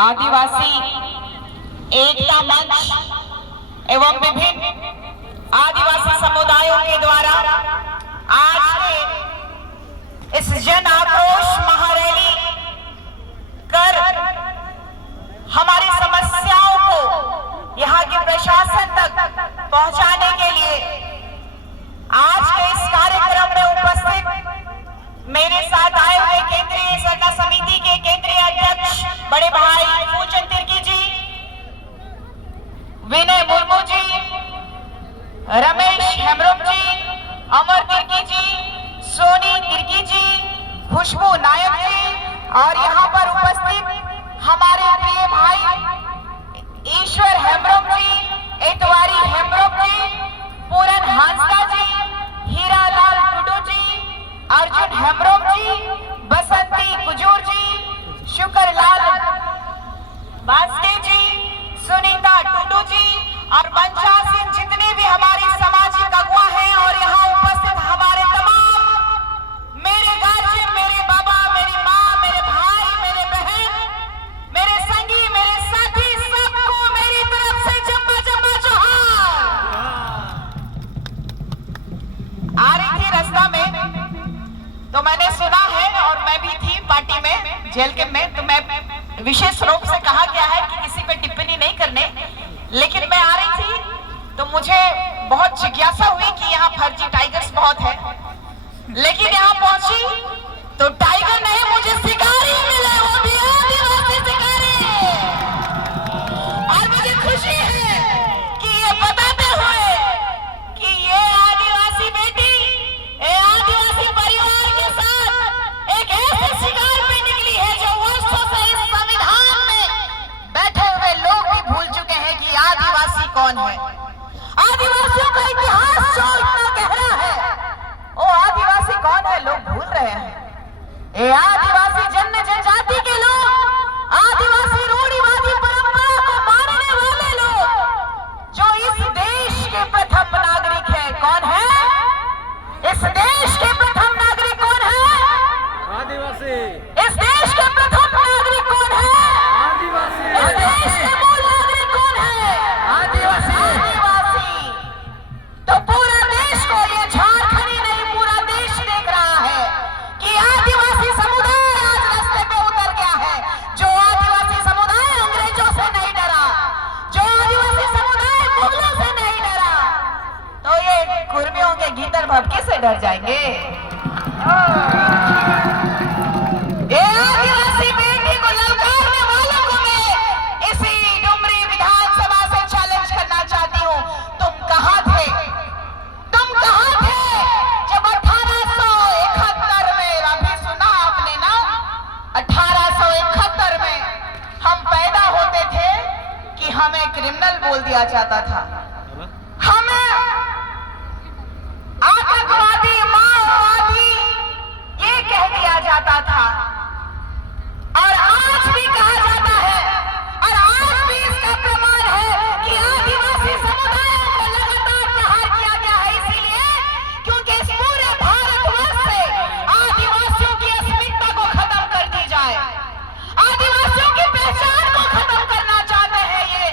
आदिवासी एकता मंच एवं विभिन्न आदिवासी समुदायों के द्वारा आज के इस जन आक्रोश महारैली कर हमारी समस्याओं को यहाँ के प्रशासन तक पहुँचाने के लिए आज के इस कार्यक्रम में उपस्थित मेरे साथ आए हुए केंद्रीय सरना समिति के केंद्रीय अध्यक्ष बड़े भाई पूजन तिर्की जी, विनय मुर्मू जी, रमेश हेमब्रम जी, अमर तिर्की जी, सोनी तिर्की जी, खुशबू नायक जी और यहाँ पर उपस्थित हमारे प्रिय भाई ईश्वर हेमब्रम जी, इतवारी हेमब्रम जी, पूरन हांसदा जी, हीरालाल टुडू जी, अर्जुन हेमब्रम जी, बसंती कुजूर जी, शुक्रलाल बास्के जी, सुनीता टुडू जी और बंचा सिंह, जितने भी हमारे सामाजिक अगुवा हैं और यहाँ उपस्थित हमारे तमाम मेरे गार्जियन, मेरे बाबा, मेरी माँ, मेरे भाई, मेरे बहन, मेरे संगी, मेरे साथी, सबको मेरी तरफ से जम्मा जम्मा जोहार। आ रही थी रास्ता में तो मैंने सुना है और मैं भी थी पार्टी में, जेल के में, तो मैं विशेष रूप से कहा गया है कि किसी पे टिप्पणी नहीं करने, लेकिन मैं आ रही थी तो मुझे बहुत जिज्ञासा हुई कि यहाँ फर्जी टाइगर्स बहुत है, लेकिन यहाँ पहुंची तो टाइगर नहीं, मुझे शिकारी मिले, वो भी आदिवासी शिकारी। और मुझे खुशी है कि ये बताते हुए कि ये आदिवासी बेटी, ये आदिवासी परिवार के साथ एक ऐसे शिकार पे निकली है जो वर्षों से इस संविधान में बैठे हुए लोग भी भूल चुके हैं कि आदिवासी कौन है। आदिवासियों का इतिहास जो इतना गहरा है, वो आदिवासी कौन है लोग भूल रहे हैं। ये आदिवासी जनजाति के लोग, आदिवासी रूढ़िवादी परंपरा को मानने वाले लोग, जो इस देश के प्रथम नागरिक है। कौन है इस देश के प्रथम नागरिक? कौन है आदिवासी। इस देश के प्रथम नागरिक? कौन है आदिवासी। इस देश के मूल नागरिक? कौन है आदिवासी। आदिवासी। तो पूरा देश को, ये झारखंड ही नहीं पूरा देश देख रहा है कि आदिवासी समुदाय आज रास्ते पे उतर गया है। जो आदिवासी समुदाय अंग्रेजों से नहीं डरा, जो आदिवासी समुदाय मुगलों से नहीं डरा, तो ये कुर्मियों के गीदड़ भभके से डर जाएंगे। ये आदिवासी बेटी को ललकारने वालों को मैं इसी डुमरी विधानसभा से चैलेंज करना चाहती हूँ। तुम कहाँ थे? तुम कहाँ थे जब 1871 में, अभी सुना आपने ना, 1871 में हम पैदा होते थे कि हमें क्रिमिनल बोल दिया जाता था, हमें आतंकवादी, माओवादी ये कह दिया जाता था, और आज भी कहा जाता है, और आज भी इसका प्रमाण है कि आदिवासी समुदायों को लगातार प्रहार किया गया है। इसीलिए क्योंकि इस पूरे भारतवर्ष से आदिवासियों की अस्मिता को खत्म कर दी जाए, आदिवासियों की पहचान को खत्म करना चाहते हैं ये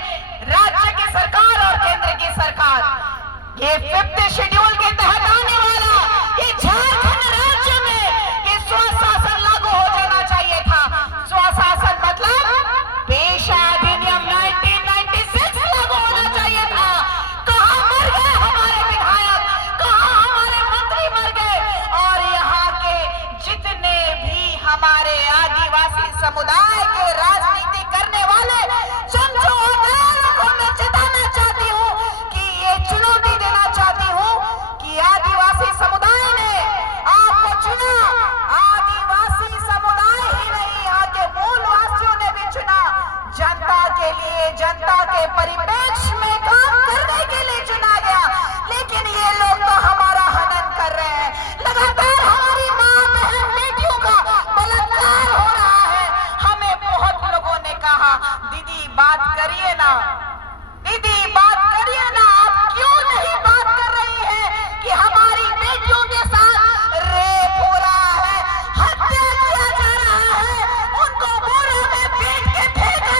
राज्य की सरकार और केंद्र की सरकार। ये 5th शेड्यूल के तहत आने वाला ये झारखंड राज्य में ये स्वशासन लागू हो जाना चाहिए था। स्वशासन मतलब पेशा अधिनियम 1996 लागू होना चाहिए था। कहाँ मर गए हमारे विधायक, कहाँ हमारे मंत्री मर गए, और यहाँ के जितने भी हमारे आदिवासी समुदाय के राजनीति करने वाले चमचों को मैं चेताना चाहती हूँ कि ये चुनौती देना चाहती हूँ कि आदिवासी समुदाय ने आपको चुना। आदिवासी समुदाय ही नहीं, यहाँ के मूलवासियों ने भी चुना। जनता के लिए, जनता के परिप्रेक्ष्य में काम करने के लिए चुना गया, लेकिन ये लोग तो हमारा हनन कर रहे हैं। लगातार हमारी माँ, बहन, बेटियों का बलात्कार हो रहा है। हमें बहुत लोगों ने कहा, दीदी बात करिए ना, दीदी बात करिए ना, आप क्यों नहीं बात कर रही है कि हमारी बेटियों के साथ रेप हो रहा है, हत्या किया जा रहा है, उनको बोरे में पीट के फेंका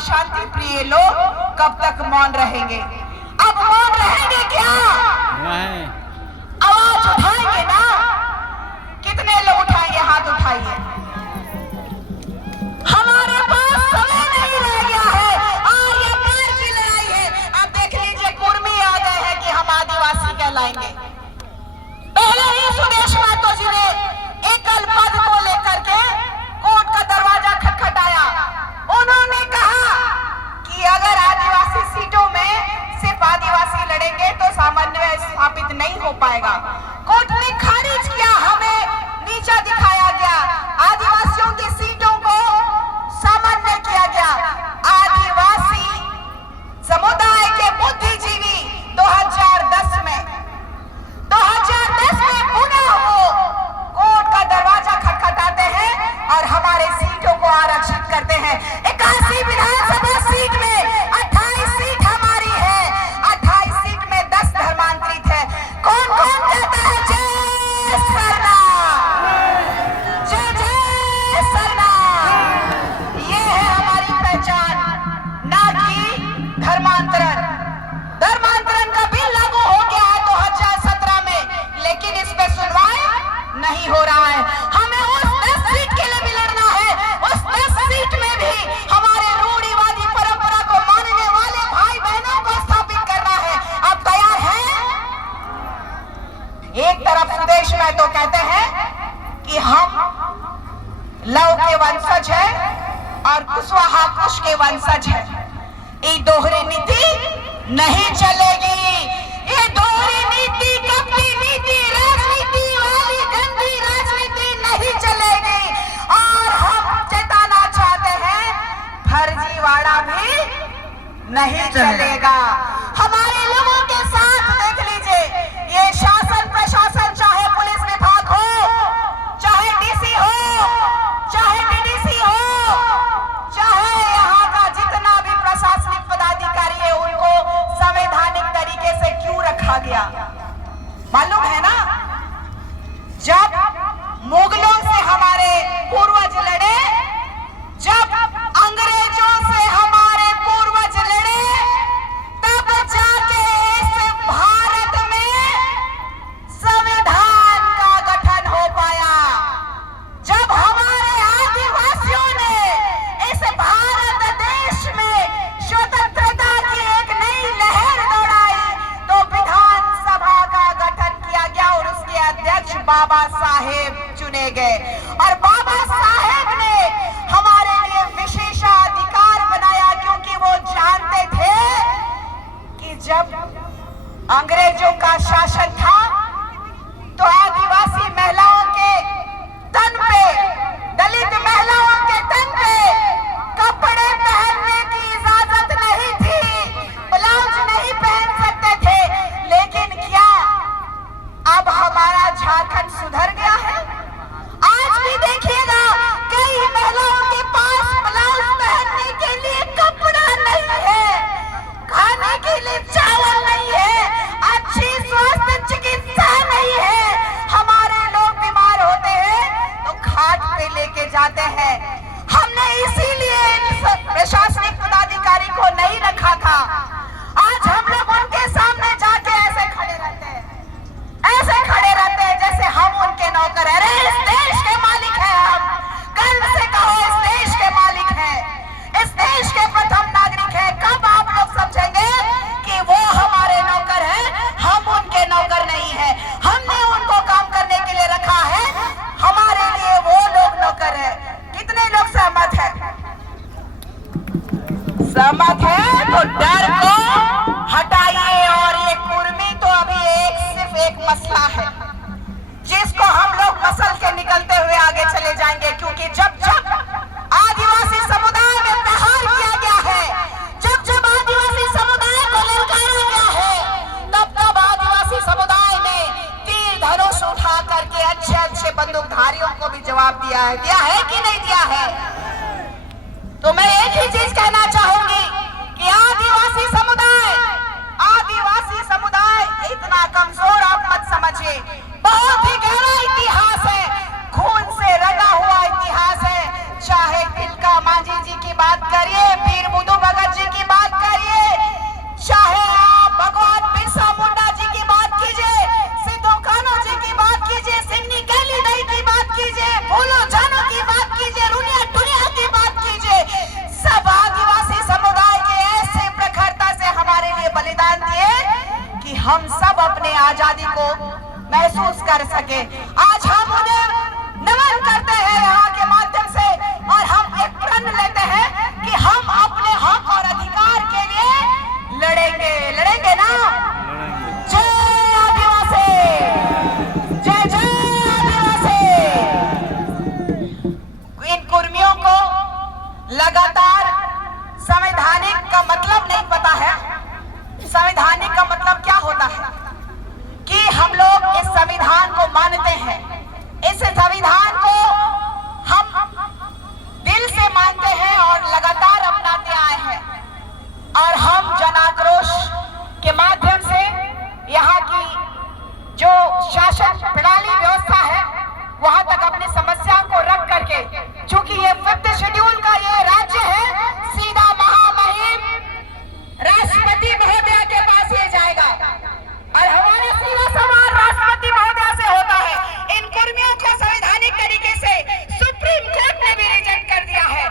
शांति प्रिय लोग कब तक मौन रहेंगे? अब मौन रहेंगे क्या? नहीं। आवाज उठाएंगे ना? कितने लोग उठाएंगे? हाथ उठाइए। हमारे पास समय नहीं रह गया है और ये प्यार की लड़ाई है। अब देख लीजिए कुर्मी आ गए हैं कि हम आदिवासी कहलाएंगे। पहले ही सुदेश महतो जी ने एकल पद को लेकर के कोर्ट का दरवाजा खटखटाया। उन्होंने कहा कि अगर आदिवासी सीटों में सिर्फ आदिवासी लड़ेंगे तो सामन्वय स्थापित नहीं हो पाएगा। कोर्ट ने खारिज किया, हमें नीचा दिखाया गया, आदिवासियों की सीटों को सामान्य किया गया। आदिवासी समुदाय के बुद्धिजीवी 2010 में पुनः वो कोर्ट का दरवाजा खटखटाते हैं और हमारे सीटों को आरक्षित करते हैं। 81 विधानसभा सीट में 28 सीट हमारी है, 28 सीट में 10 धर्मांतरित है। कौन कौन कहता है जय सरना, जय जय सरना? ये है हमारी पहचान, ना कि धर्मांतरण। धर्मांतरण का बिल लागू हो गया है 2017 में, लेकिन इस पे सुनवाई नहीं हो रहा है। हमें उस 10 सीट के लिए भी लड़ना है। उस 10 सीट में भी हमारे रूढ़िवादी परंपरा को मानने वाले भाई बहनों को स्थापित करना है। अब तैयार हैं? एक तरफ सुदेश महतो कहते हैं कि हम लव के वंशज है और कुशवाहा कुश के वंशज है। ये दोहरी नीति नहीं चलेगी। ये दोहरी नीति, कपटी नीति, राजनीति वाली गंदी राजनीति नहीं चलेगी। और हम चेताना चाहते हैं, फर्जीवाड़ा भी नहीं चलेगा। हमारे लोगों के साथ देख लीजिए, ये शासन प्रशासन, चाहे पुलिस विभाग हो, चाहे डीसी हो, चाहे डीडीसी हो, चाहे यहाँ का जितना भी प्रशासनिक पदाधिकारी है, उनको संवैधानिक तरीके से क्यों रखा गया मालूम है ना? जब मुगलों से हमारे पूर्वज लड़े, जब अंग्रेजों से हमारे पूर्वज लड़े, तब जाके इस भारत में संविधान का गठन हो पाया। जब हमारे आदिवासियों ने इस भारत देश में स्वतंत्रता की एक नई लहर दौड़ाई, तो विधानसभा का गठन किया गया और उसके अध्यक्ष बाबा साहेब चुने गए। और बाबा साहेब ने हमारे लिए विशेषाधिकार बनाया, क्योंकि वो जानते थे कि जब अंग्रेजों का शासन था तो आदिवासी महिलाओं के तन पे, दलित महिलाओं के तन पे कपड़े पहनने की इजाजत नहीं थी, ब्लाउज नहीं पहन सकते थे। लेकिन क्या अब हमारा झारखंड सुधर गया है? आज भी देखिएगा, कई महिलाओं के पास ब्लाउज पहनने के लिए कपड़ा नहीं है, खाने के लिए चावल नहीं है, अच्छी स्वास्थ्य चिकित्सा नहीं है। हमारे लोग बीमार होते हैं तो खाट पे लेके जाते हैं। हमने इसीलिए प्रशासनिक पदाधिकारी को नहीं रखा था। आज हम लोग उनके सामने जाके ऐसे खड़े रहते हैं, ऐसे खड़े रहते हैं जैसे हम उनके नौकर हैं। अरे इस देश के मालिक हैं हम, गर्व से कहो इस देश के मालिक हैं, इस देश के प्रथम नागरिक हैं। कब आप लोग समझेंगे कि वो हमारे नौकर हैं, हम उनके नौकर नहीं हैं। हमने उनको काम करने के लिए रखा है, हमारे लिए वो लोग नौकर हैं। कितने लोग सहमत हैं? सहमत है तो डर को हटाइए। और ये कुर्मी तो अभी सिर्फ एक मसला है, जिसको हम लोग मसल के निकलते हुए आगे चले जाएंगे। क्योंकि जब जब आदिवासी समुदाय में प्रहार किया गया है, जब जब आदिवासी समुदाय को ललकारा गया है, तब तब आदिवासी समुदाय ने तीर धनुष उठा करके अच्छे अच्छे बंदूकधारियों को भी जवाब दिया है कि नहीं दिया है? तो मैं एक ही चीज कहना चाहूंगी कि आदिवासी समुदाय इतना कमजोर आप मत समझिए। बहुत ही गहरा इतिहास है, खून से रंगा हुआ इतिहास है। चाहे तिलका मांझी जी की बात करिए, वीर बुद्धू कि हम सब अपने आजादी को महसूस कर सके। आज हम उन्हें नमन करते हैं यहाँ के माध्यम से और हम एक प्रण लेते हैं कि हम अपने हक और अधिकार के लिए लड़ेंगे। लड़ेंगे ना? जय आदिवासी, जय जय आदिवासी। इन कुर्मियों को लगातार संवैधानिक का मतलब नहीं पता है। संवैधानिक का मतलब क्या होता है कि हम लोग इस संविधान को मानते हैं, इस संविधान को हम दिल से मानते हैं और लगातार अपनाते आए हैं और हम जन आक्रोश के माध्यम से यहाँ की जो शासन प्रणाली व्यवस्था है वहां तक अपनी समस्याओं को रख करके, चूंकि ये 5th शेड्यूल का ये राज्य है, सीधा महामहिम राष्ट्रपति महोदय के पास ये जाएगा और हमारा सीधा सवाल राष्ट्रपति महोदय से होता है। इन कर्मियों को संवैधानिक तरीके से सुप्रीम कोर्ट ने भी रिजेक्ट कर दिया है।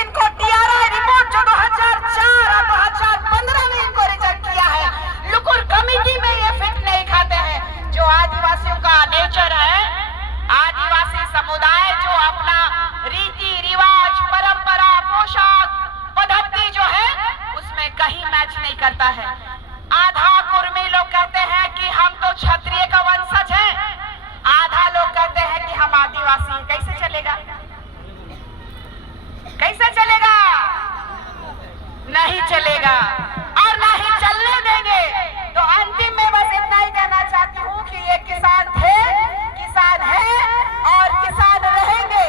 इनको TRI रिपोर्ट जो 2004 और 2015 में इनको रिजेक्ट किया है, लुकुर कमेटी में ये फिट नहीं खाते हैं। जो आदिवासियों का नेचर है, आदिवासी समुदाय जो अपना रीति रिवाज, परंपरा, पोशाक पद्धति जो है उसमें कहीं मैच नहीं करता है। आधा कुर्मी लोग कहते हैं कि हम तो क्षत्रिय का वंशज हैं, आधा लोग कहते हैं कि हम आदिवासी हैं। कैसे चलेगा? कैसे चलेगा? नहीं चलेगा और ना ही चलने देंगे। तो अंतिम में बस इतना ही कहना चाहती हूँ कि ये किसान थे, किसान है और किसान रहेंगे।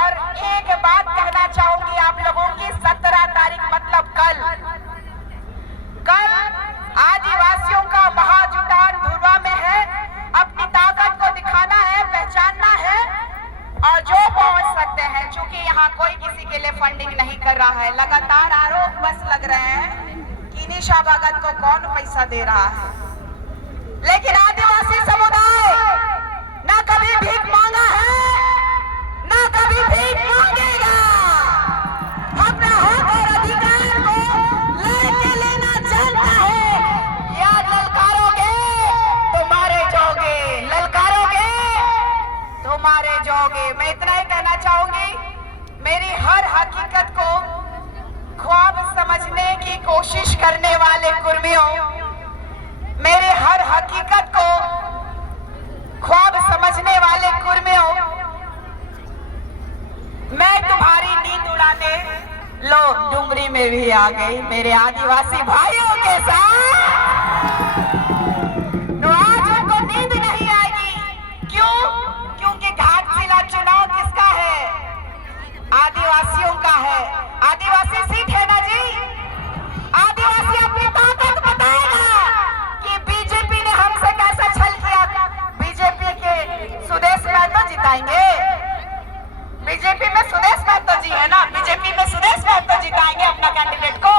और एक बात कहना चाहूंगी आप लोगों की, 17 तारीख मतलब कल आदिवासियों का महाजुटान धुर्वा में है। अपनी ताकत को दिखाना है, पहचानना है और जो पहुंच सकते हैं, चूंकि यहाँ कोई किसी के लिए फंडिंग नहीं कर रहा है। लगातार आरोप बस लग रहे हैं कि निशा भगत को कौन पैसा दे रहा है, लेकिन आदिवासी समुदाय ना कभी भीख मांगा है, ना कभी भीख मांगेगा। अपना हक और अधिकार को लेके लेना जानता है। याद ललकारोगे तो मारे जाओगे, ललकारोगे तो मारे जाओगे। मैं इतना ही कहना चाहूंगी, मेरी हर हकीकत को ख्वाब समझने की कोशिश करने वाले कुर्मियों, मेरे हर हकीकत को ख्वाब समझने वाले कुर्मियों, मैं तुम्हारी नींद उड़ाने लो डुंगरी में भी आ गई मेरे आदिवासी भाइयों के साथ। तो आज उनको नींद नहीं आएगी। क्यों? क्योंकि घाटशिला चुनाव किसका है? आदिवासियों का है। आदिवासी सीट है ना जी। आदिवासी अपनी ताकत बताएगा कि बीजेपी ने हमसे कैसा छल किया। बीजेपी के सुदेश महतो जिताएंगे। बीजेपी में सुदेश महतो जी है ना, बीजेपी में सुदेश महतो जिताएंगे अपना कैंडिडेट को?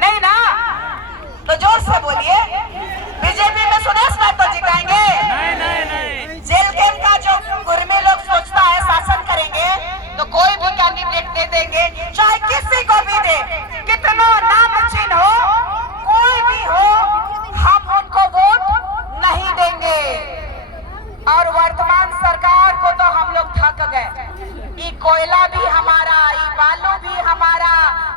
नहीं ना? तो जोर से बोलिए, बीजेपी में सुदेश महतो जिताएंगे? जेल कैंप का जो कुर्मी लोग सोचता है शासन करेंगे तो कोई भी कैंडिडेट दे देंगे, चाहे किसी को भी दे, कितना नामचीन हो, कोई भी हो, हम उनको वोट नहीं देंगे। और वर्तमान सरकार को तो हम लोग थक गए। ये कोयला भी हमारा, ये बालू भी हमारा,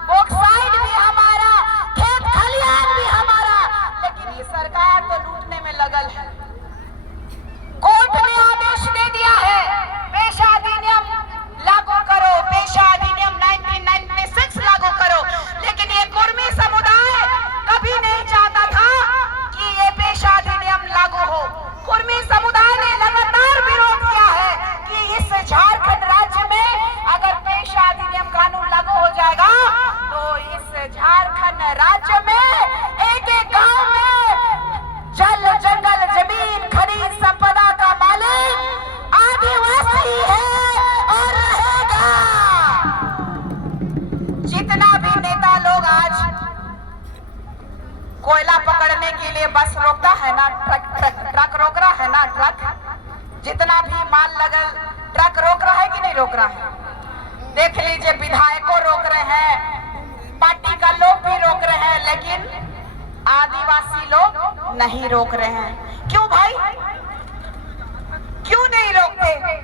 बॉक्साइट भी हमारा, खेत खलियान भी हमारा, लेकिन ये सरकार तो लूटने में लगल है। कोर्ट ने आदेश दे दिया है, पेशा अधिनियम लागू करो, पेशा अधिनियम 1996 लागू करो, लेकिन ये कुर्मी समुदाय कभी नहीं चाहता था कि ये पेशा अधिनियम लागू हो। कुर्मी समुदाय ने लगातार विरोध किया है कि इस झारखंड राज्य में अगर पेशा अधिनियम कानून लागू हो जाएगा तो इस झारखंड राज्य में एक एक गांव में जल, जंगल, जमीन, खनिज संपदा का मालिक आदिवासी है और रहेगा। जितना भी नेता लोग आज कोयला पकड़ने के लिए बस रोकता है ना, ट्रक रोक रहा है ना, ट्रक जितना भी माल लगल ट्रक रोक रहा है कि नहीं रोक रहा है? देख लीजिए, विधायकों रोक रहे हैं, पार्टी का लोग भी रोक रहे हैं, लेकिन आदिवासी लोग नहीं रोक रहे हैं। क्यों भाई, क्यों नहीं रोकते?